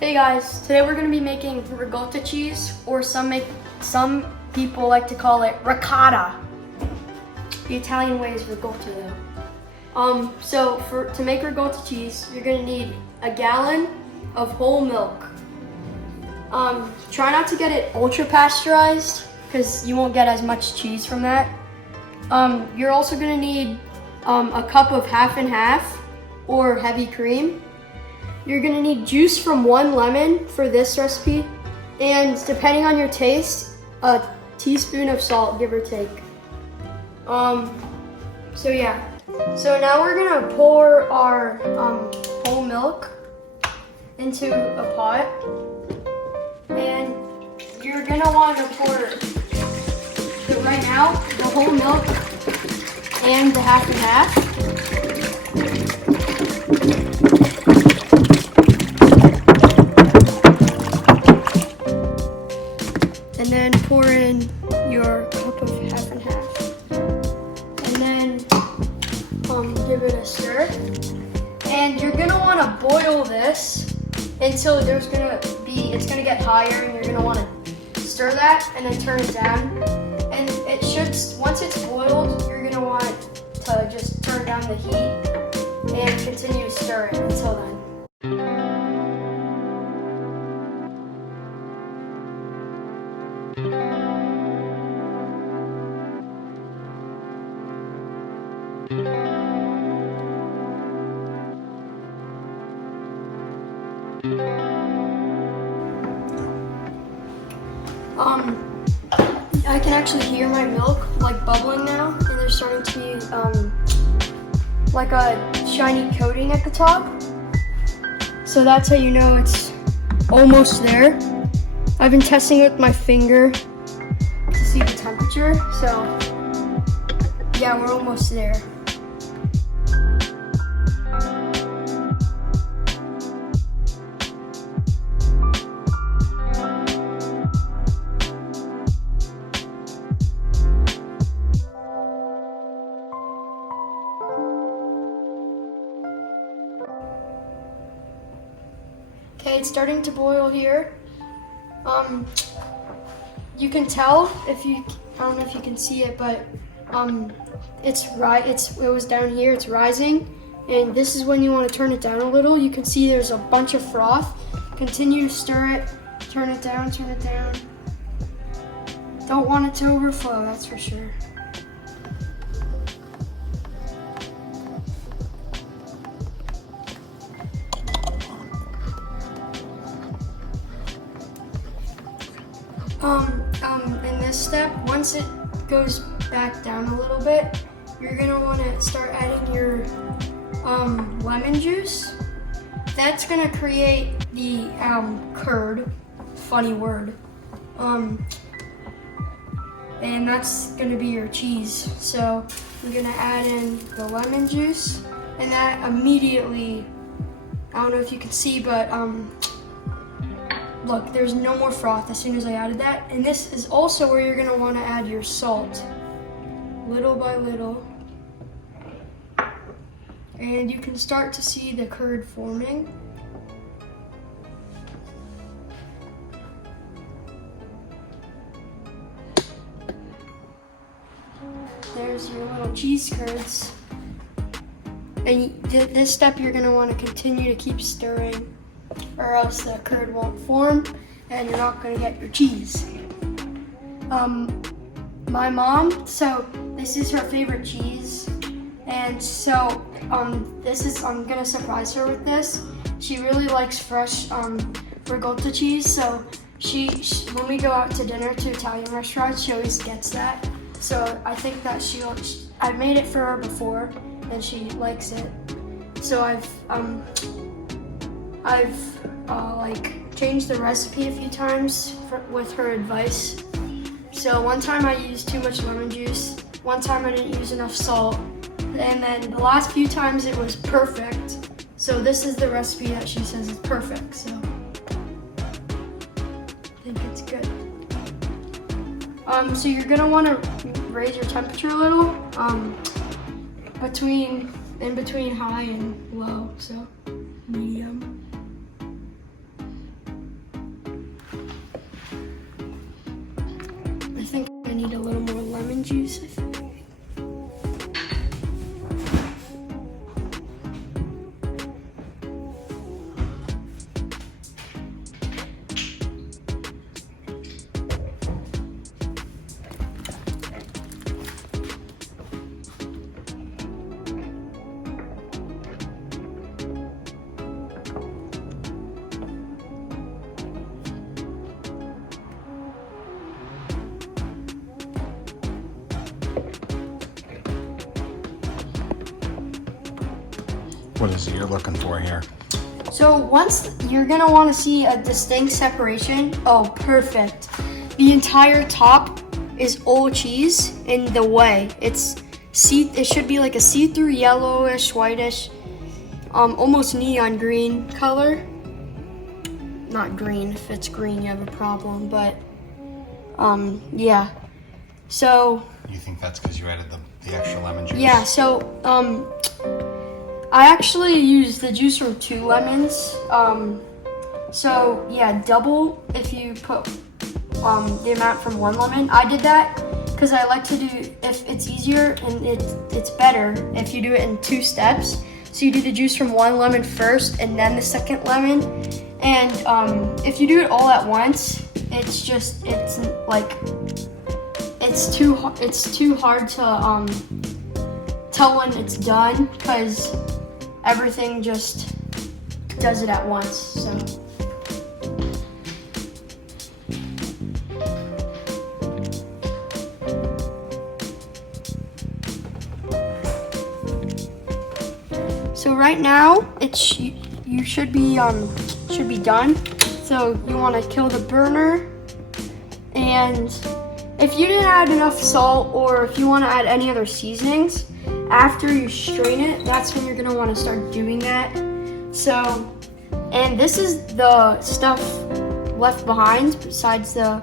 Hey guys, today we're gonna be making ricotta cheese, or some people like to call it ricotta. The Italian way is ricotta though. To make ricotta cheese, you're gonna need a gallon of whole milk. Try not to get it ultra pasteurized because you won't get as much cheese from that. You're also gonna need a cup of half and half or heavy cream. You're gonna need juice from 1 lemon for this recipe, and depending on your taste, a teaspoon of salt, give or take. So now we're gonna pour our whole milk into a pot, and you're gonna want to pour right now the whole milk and the half and half. And then pour in your cup of half and half. And then give it a stir. And you're gonna wanna boil this until it's gonna get higher, and you're gonna wanna stir that and then turn it down. And once it's boiled, you're gonna want to just turn down the heat and continue stirring until then. I can actually hear my milk like bubbling now, and there's starting to be like a shiny coating at the top. So that's how you know it's almost there. I've been testing with my finger to see the temperature, so yeah, we're almost there. Okay, it's starting to boil here. You can tell I don't know if you can see it, but it was down here, it's rising, and this is when you want to turn it down a little. You can see there's a bunch of froth. Continue to stir it, turn it down. Don't want it to overflow, that's for sure. In this step, once it goes back down a little bit, you're gonna want to start adding your lemon juice. That's gonna create the curd, funny word, and that's gonna be your cheese. So you're gonna add in the lemon juice, and that immediately, I don't know if you can see, but look, there's no more froth as soon as I added that. And this is also where you're gonna wanna add your salt, little by little. And you can start to see the curd forming. There's your little cheese curds. And this step you're gonna wanna continue to keep stirring, or else the curd won't form and you're not gonna get your cheese. My mom, so this is her favorite cheese, and so I'm gonna surprise her with this. She really likes fresh ricotta cheese, so when we go out to dinner to Italian restaurants, she always gets that. So I think that I've made it for her before and she likes it. So I've changed the recipe a few times with her advice. So one time I used too much lemon juice, one time I didn't use enough salt, and then the last few times it was perfect. So this is the recipe that she says is perfect, so I think it's good. So you're gonna wanna raise your temperature a little, in between high and low, so medium. need a little more lemon juice, I think. What is it you're looking for here? So once you're gonna want to see a distinct separation. Oh, perfect. The entire top is old cheese in the way. It should be like a see-through yellowish, whitish, almost neon green color. Not green. If it's green, you have a problem. But yeah. So. You think that's because you added the extra lemon juice? Yeah. So I actually used the juice from 2 lemons. So yeah, double if you put the amount from 1 lemon. I did that because I like to do, if it's easier and it's better if you do it in 2 steps. So you do the juice from 1 lemon first and then the second lemon. And if you do it all at once, it's too hard to tell when it's done because everything just does it at once. So right now you should be done. So you want to kill the burner, and if you didn't add enough salt or if you want to add any other seasonings, after you strain it, that's when you're gonna want to start doing that. So, and this is the stuff left behind besides the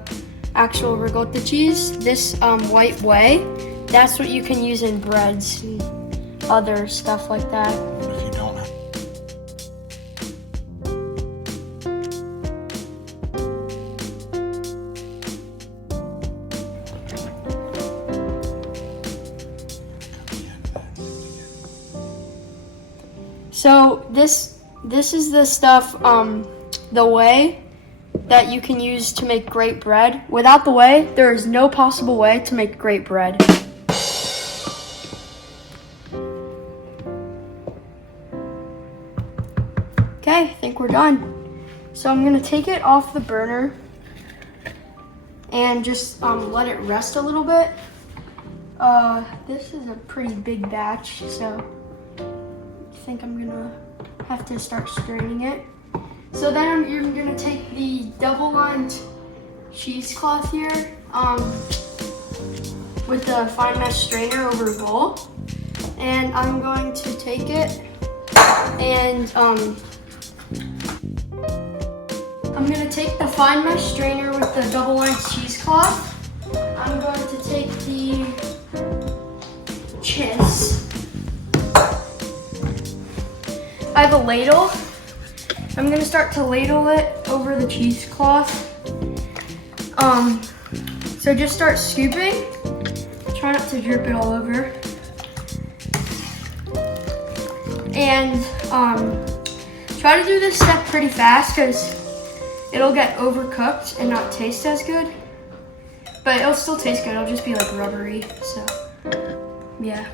actual ricotta cheese. This white whey, that's what you can use in breads and other stuff like that. If you don't have... So this is the stuff, the whey that you can use to make great bread. Without the whey, there is no possible way to make great bread. Okay, I think we're done. So I'm gonna take it off the burner and just let it rest a little bit. This is a pretty big batch, so I think I'm gonna have to start straining it. So then you're gonna take the double-lined cheesecloth here with the fine mesh strainer over a bowl, and I'm going to take it and I'm gonna take the fine mesh strainer with the double-lined cheesecloth. I'm going to take the cheese. I have a ladle. I'm gonna start to ladle it over the cheesecloth. So just start scooping. Try not to drip it all over. And try to do this step pretty fast because it'll get overcooked and not taste as good. But it'll still taste good, it'll just be like rubbery, so yeah.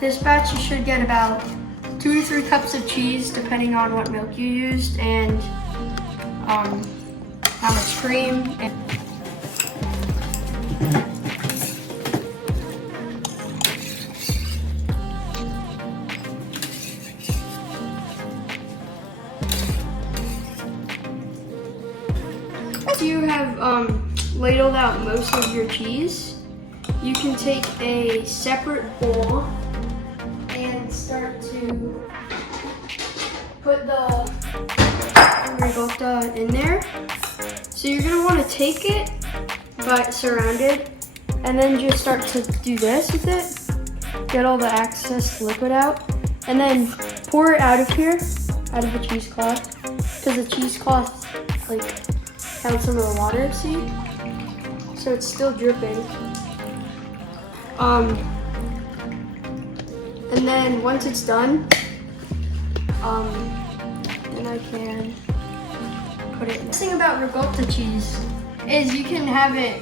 This batch you should get about 2 to 3 cups of cheese depending on what milk you used and how much cream. If you have ladled out most of your cheese, you can take a separate bowl and start to put the ricotta in there. So you're gonna want to take it, but surrounded, And then just start to do this with it. Get all the excess liquid out. And then pour it out of here, out of the cheesecloth. Because the cheesecloth, like, held some of the water, see? So it's still dripping. And then once it's done, then I can put it in. The thing about ricotta cheese is you can have it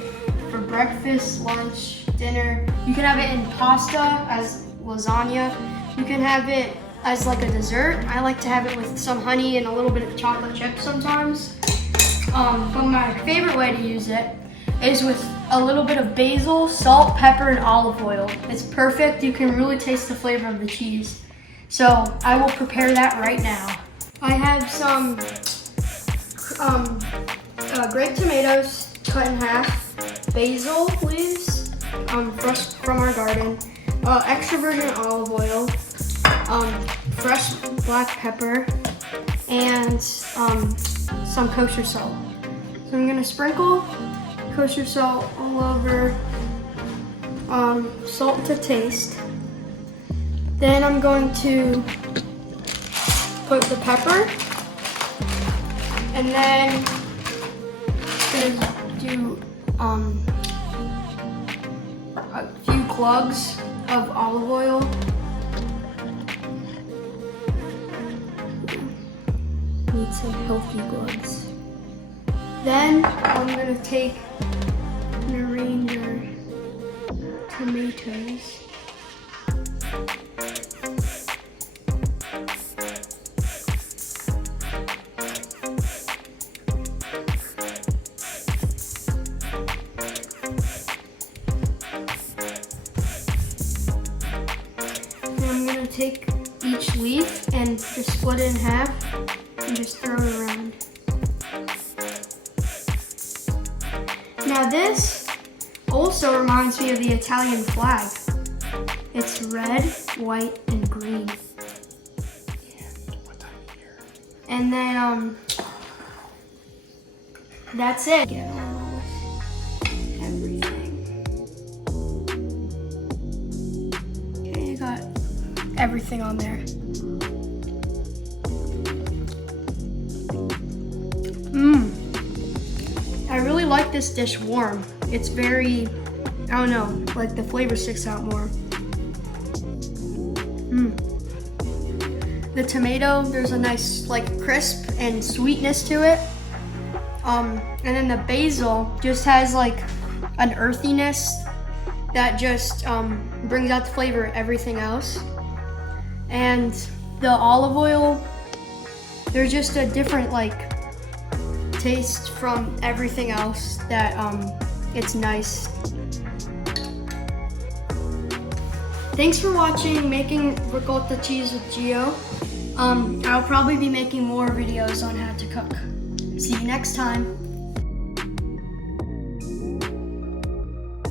for breakfast, lunch, dinner. You can have it in pasta as lasagna. You can have it as like a dessert. I like to have it with some honey and a little bit of chocolate chips sometimes. But my favorite way to use it is with a little bit of basil, salt, pepper, and olive oil. It's perfect. You can really taste the flavor of the cheese. So I will prepare that right now. I have some grape tomatoes cut in half, basil leaves, fresh from our garden, extra virgin olive oil, fresh black pepper, and some kosher salt. So I'm gonna sprinkle kosher salt all over, salt to taste. Then I'm going to put the pepper, and then I'm gonna do a few cloves of olive oil. Need some healthy gloves. Then I'm gonna take and arrange your tomatoes. And I'm gonna take each leaf and just split it in half and just throw it around. Now this also reminds me of the Italian flag. It's red, white, and green. And then that's it. Get almost everything. Okay, I got everything on there. I really like this dish warm. It's very, I don't know, like the flavor sticks out more. The tomato, there's a nice like crisp and sweetness to it. And then the basil just has like an earthiness that just brings out the flavor of everything else. And the olive oil, there's just a different like taste from everything else that it's nice. Thanks for watching Making Ricotta Cheese with Gio. I'll probably be making more videos on how to cook. See you next time.